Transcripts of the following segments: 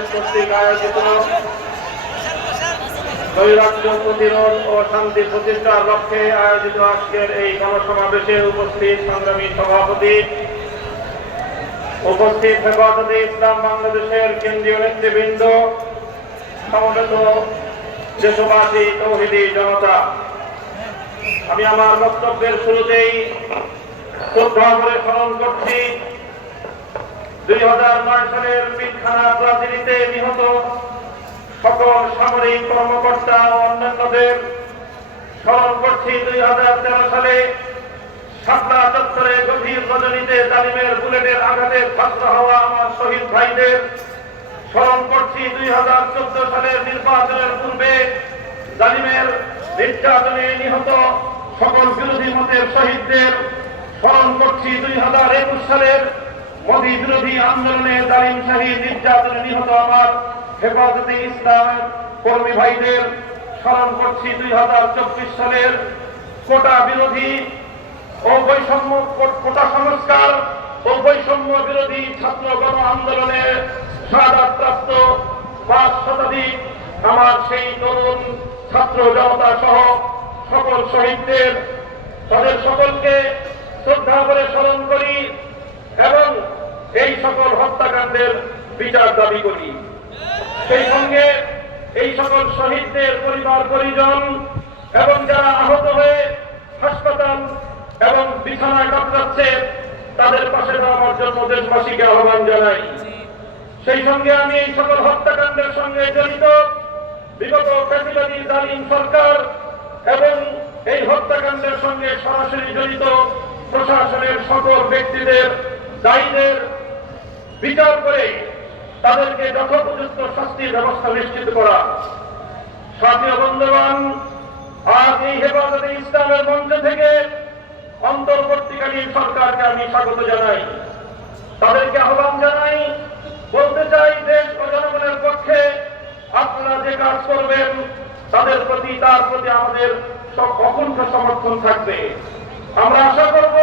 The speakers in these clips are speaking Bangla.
বাংলাদেশ কর্তৃক আয়োজিত নৈরাজ্য প্রতিরোধ ও শান্তি প্রতিষ্ঠার লক্ষ্যে আয়োজিত আজকের এই গণসমাবেশে উপস্থিত সংগ্রামী সভাপতি, উপস্থিত হেফাজতে ইসলাম বাংলাদেশের কেন্দ্রীয় নেতৃবৃন্দ, সমবেত দেশবাসী, তৌহিদি জনতা, আমি আমার বক্তব্যের শুরুতেই শ্রদ্ধা করে স্মরণ করছি 2009 সালের পিলখানা ট্রাজেডিতে নিহত সকল সামরিক কর্মকর্তা ও অন্যান্যদের। স্মরণ করছি 2013 সালে শাপলা চত্বরে গভীর রজনীতে জালিমের বুলেটের আঘাতে ছাত্র হওয়া আমার শহীদ ভাইদের। স্মরণ করছি 2014 সালের নির্বাচনের পূর্বে জালিমের নির্যাতনে নিহত সকল বিরোধী মতের শহীদদের। স্মরণ করছি 2021 সালের মোদী বিরোধী আন্দোলনে জালিম শাহী নির্যাতনে নিহত আমার হেফাজতে ইসলামের কর্মী ভাইদের। স্মরণ করছি 2024 সালের কোটা বিরোধী ও বৈষম্য কোটা সংস্কার ও বৈষম্য বিরোধী ছাত্র গণ আন্দোলনে শাহাদাতপ্রাপ্ত 5 শতাধিক আমার সেই তরুণ ছাত্র জনতা সহ সকল শহীদদের। তাদের সকলকে শ্রদ্ধা করে স্মরণ করি এবং এই সকল হত্যাকাণ্ডের বিচার দাবি করি। সেই সঙ্গে এই সকল শহীদদের পরিবার পরিজন এবং যারা আহত হয়ে হাসপাতাল এবং বিছানায় কাতরাচ্ছে তাদের পাশে দাঁড়ানোর জন্য দেশবাসীকে আহ্বান জানাই। সেই সঙ্গে আমি এই সকল হত্যাকাণ্ডের সঙ্গে জড়িত বিগত ফ্যাসিবাদী জালিম সরকার এবং এই হত্যাকাণ্ডের সঙ্গে সরাসরি জড়িত প্রশাসনের সকল ব্যক্তিদের, দায়ীদের বিচার করে তাদেরকে যথোপযুক্ত শাস্তির ব্যবস্থা নিশ্চিত করা। সাথী বন্ধুগণ, আজ এই হেফাজতে ইসলামের মঞ্চ থেকে অন্তর্বর্তীকালীন সরকারকে আমি স্বাগত জানাই, তাদেরকে আহ্বান জানাই। বলতে চাই, দেশ ও জনগণের পক্ষে আপনারা যে কাজ করবেন তার প্রতি আমাদের অকুণ্ঠ সমর্থন থাকবে। আমরা আশা করব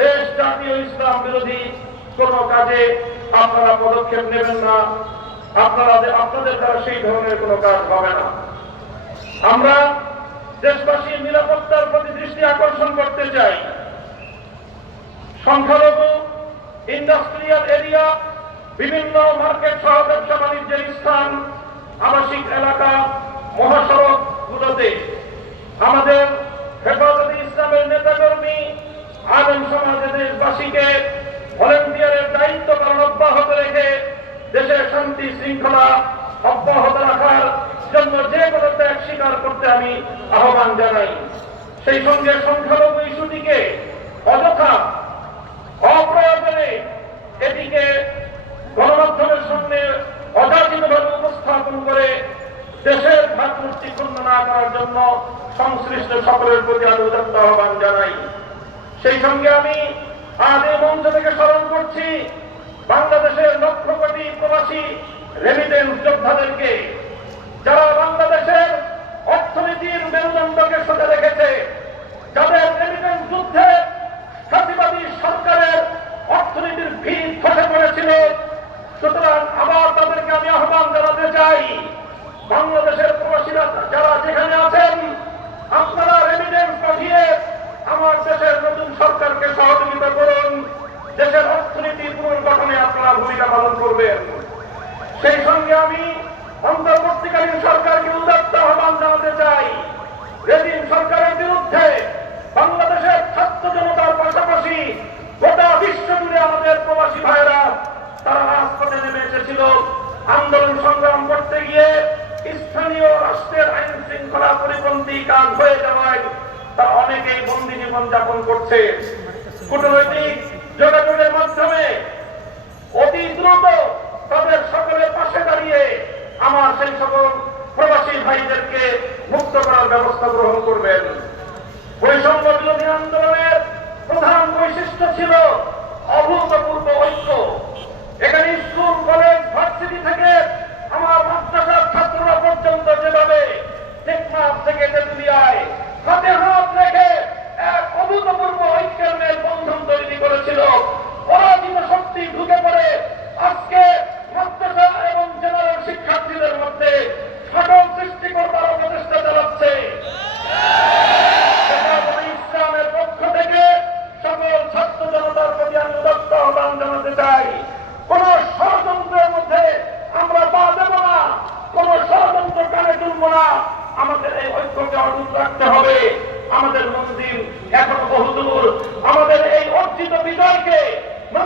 দেশ, জাতি ও ইসলাম বিরোধী কোন কাজে আপনারা পদক্ষেপ নেবেন না, আপনাদের দ্বারা সেই ধরনের কোন কাজ হবে না। আমরা দেশবাসীর নিরাপত্তার প্রতি দৃষ্টি আকর্ষণ করতে চাই। সংখ্যালঘু, ইন্ডাস্ট্রিয়াল এরিয়া, বিভিন্ন মার্কেট সহ ব্যবসা বাণিজ্যের স্থান, আবাসিক এলাকা, মহাসড়ক গুলোতে আমাদের হেফাজতে ইসলামের নেতাকর্মী আলেম সমাজে দেশবাসীকে ভলেন্টিয়ারের দায়িত্ব পালন অব্যাহত রেখে দেশের শান্তি শৃঙ্খলা অব্যাহত রাখার জন্য যে কোনো ত্যাগ স্বীকার করতে আমি আহ্বান জানাই। সেই সঙ্গে সংখ্যালঘু ইস্যুটিকে অযথা অপ্রয়োজনে এটিকে গণমাধ্যমের সামনে অযাচিতভাবে উপস্থাপন করে দেশের ভাবমূর্তি ক্ষুণ্ণ না করার জন্য সংশ্লিষ্ট সকলের প্রতি আমি উদাত্ত আহ্বান জানাই। সেই সঙ্গে আমি আজ এই মঞ্চ থেকে স্মরণ করছি বাংলাদেশের লক্ষ কোটি প্রবাসী রেমিটেন্স যোদ্ধাদেরকে, যারা বাংলাদেশের অর্থনীতির মেরুদণ্ডকে সোজা রেখেছে, যাদের রেমিটেন্স যুদ্ধে ফ্যাসিবাদী সরকারের অর্থনীতির ভিত খসে পড়েছিল। সুতরাং আবার তাদেরকে আমি আহ্বান জানাতে চাই, বাংলাদেশের প্রবাসীরা যারা যেখানে আছেন, আপনারা রেমিটেন্স পাঠিয়ে আমার দেশের নতুন সরকারকে সহযোগিতা করুন। দেশের অর্থনীতি পুনর্গঠনে আপনারা ভূমিকা পালন করবেন। সেই সঙ্গে আমি অন্তর্বর্তীকালীন সরকারকে উদাত্ত আহ্বান জানাতে চাই, রেজিম সরকারের বিরুদ্ধে বাংলাদেশের ছাত্র জনতার পাশাপাশি গোটা বিশ্ব জুড়ে আমাদের প্রবাসী ভাইয়েরা তারা রাজপথে নেমে এসেছিল। আন্দোলন সংগ্রাম করতে গিয়ে স্থানীয় রাষ্ট্রের আইন শৃঙ্খলা পরিপন্থী কাজ হয়ে যাওয়ায় তারা অনেকেই বন্দী জীবন যাপন করছে। কূটনৈতিক যোগাযোগের মাধ্যমে অতি দ্রুত তাদের সকলের পাশে দাঁড়িয়ে আমার সেই সকল প্রবাসী ভাইদেরকে মুক্ত করার ব্যবস্থা গ্রহণ করবেন। বৈষম্য বিরোধী আন্দোলনের প্রধান বৈশিষ্ট্য ছিল অভূতপূর্ব ঐক্য। এখানে স্কুল, কলেজ, ভার্সিটি থেকে আমার মাদ্রাসার ছাত্ররা পর্যন্ত যেভাবে টেকনাফ থেকে তেঁতুলিয়ায় হাতে হাত রেখে এক অভূতপূর্ব ঐক্যের মেলবন্ধন তৈরি করেছিল, পরাজিত শক্তি ঢুকে পড়ে আজকে মাদ্রাসা এবং জেলা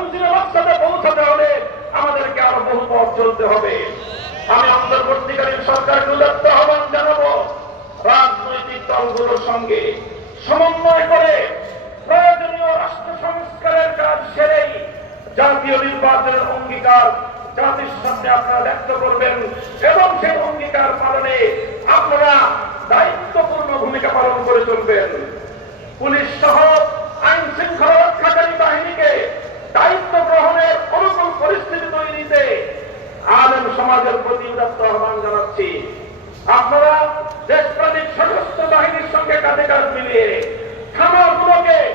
মঞ্জিলে মাকসাদে পৌঁছাতে হলে আমাদেরকে আরো বহু পথ চলতে হবে। আমি অন্তর্বর্তীকালীন সরকারকে উদাত্ত আহ্বান জানাবো, রাজনৈতিক দলগুলোর সঙ্গে সমন্বয় করে প্রয়োজনীয় রাষ্ট্র সংস্কারের কাজ সেরেই জাতীয় নির্বাচনের অঙ্গীকার জাতির সামনে আপনারা ব্যক্ত করবেন এবং সেই অঙ্গীকার পালনে আপনারা দায়িত্বপূর্ণ ভূমিকা পালন করে চলবেন। পুলিশ সহ